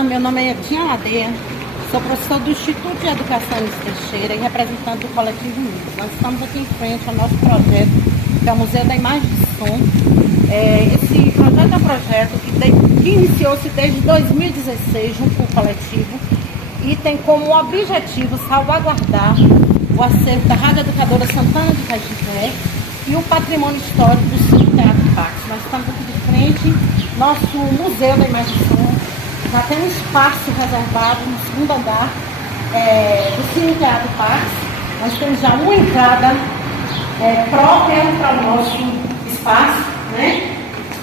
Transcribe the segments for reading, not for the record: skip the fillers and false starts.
Olá, meu nome é Edinha Ladeia, sou professora do Instituto de Educação Enis Teixeira e representante do Coletivo MIS. Nós estamos aqui em frente ao nosso projeto, que é o Museu da Imagem e Som. Esse projeto é um projeto que iniciou-se desde 2016 junto com o coletivo e tem como objetivo salvaguardar o acervo da Rádio Educadora Santana de Cajité e o patrimônio histórico do Cine Teatro Pax. Nós estamos aqui de frente, nosso Museu da Imagem e Som. Já tem um espaço reservado no segundo andar do Cine Teatro Pax. Nós temos já uma entrada própria para o nosso espaço, né?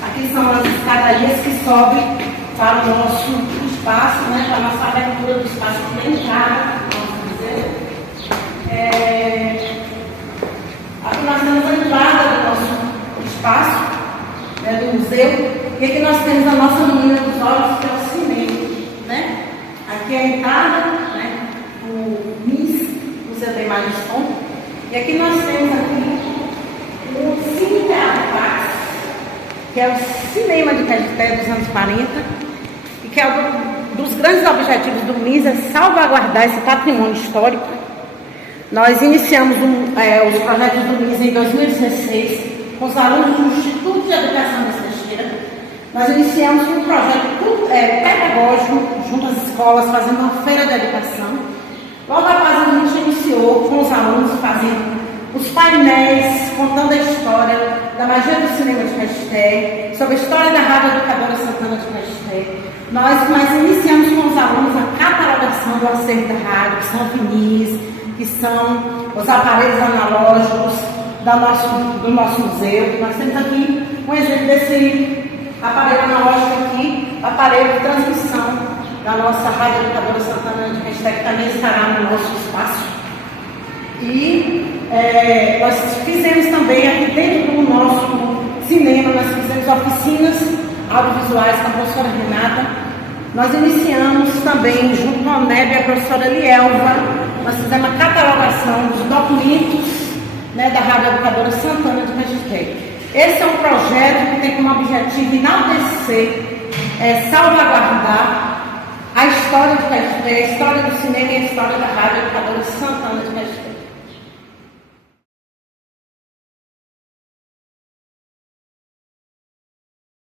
Aqui são as escadarias que sobem para o nosso espaço, né? Para a nossa abertura do espaço que é a entrada do nosso museu. Aqui nós temos a entrada do nosso espaço, né, do museu. E aqui nós temos a nossa menina dos olhos, que é o cinema, né? Aqui é a entrada, né, o MIS, Museu da Imagem e Som. E aqui nós temos aqui o Cine Teatro Pax, que é o cinema de Cajité dos anos 40, e que é um dos grandes objetivos do MIS é salvaguardar esse patrimônio histórico. Nós iniciamos os projetos do MIS em 2016 com os alunos do Instituto de Educação Enis Teixeira. Nós iniciamos um projeto pedagógico junto às escolas, fazendo uma feira de educação. Logo após a gente iniciou com os alunos fazendo os painéis, contando a história da magia do cinema de Cajité, sobre a história da Rádio Educadora Santana de Cajité. Nós iniciamos com os alunos a catalogação do acervo da rádio, que são vinis, que são os aparelhos analógicos do nosso museu. Nós temos aqui um exemplo desse aparelho analógico aqui, aparelho de transmissão da nossa Rádio Educadora Santana de Cajité, que também estará no nosso espaço. E nós fizemos também aqui dentro do nosso cinema, nós fizemos oficinas audiovisuais com a professora Renata. Nós iniciamos também, junto com a NEB e a professora Lielva, nós fizemos a catalogação dos documentos, né, da Rádio Educadora Santana de Cajité. Esse é um projeto que tem como objetivo enaltecer, salvaguardar a história de Cajité, a história do cinema e a história da Rádio Educadora Santana de Cajité.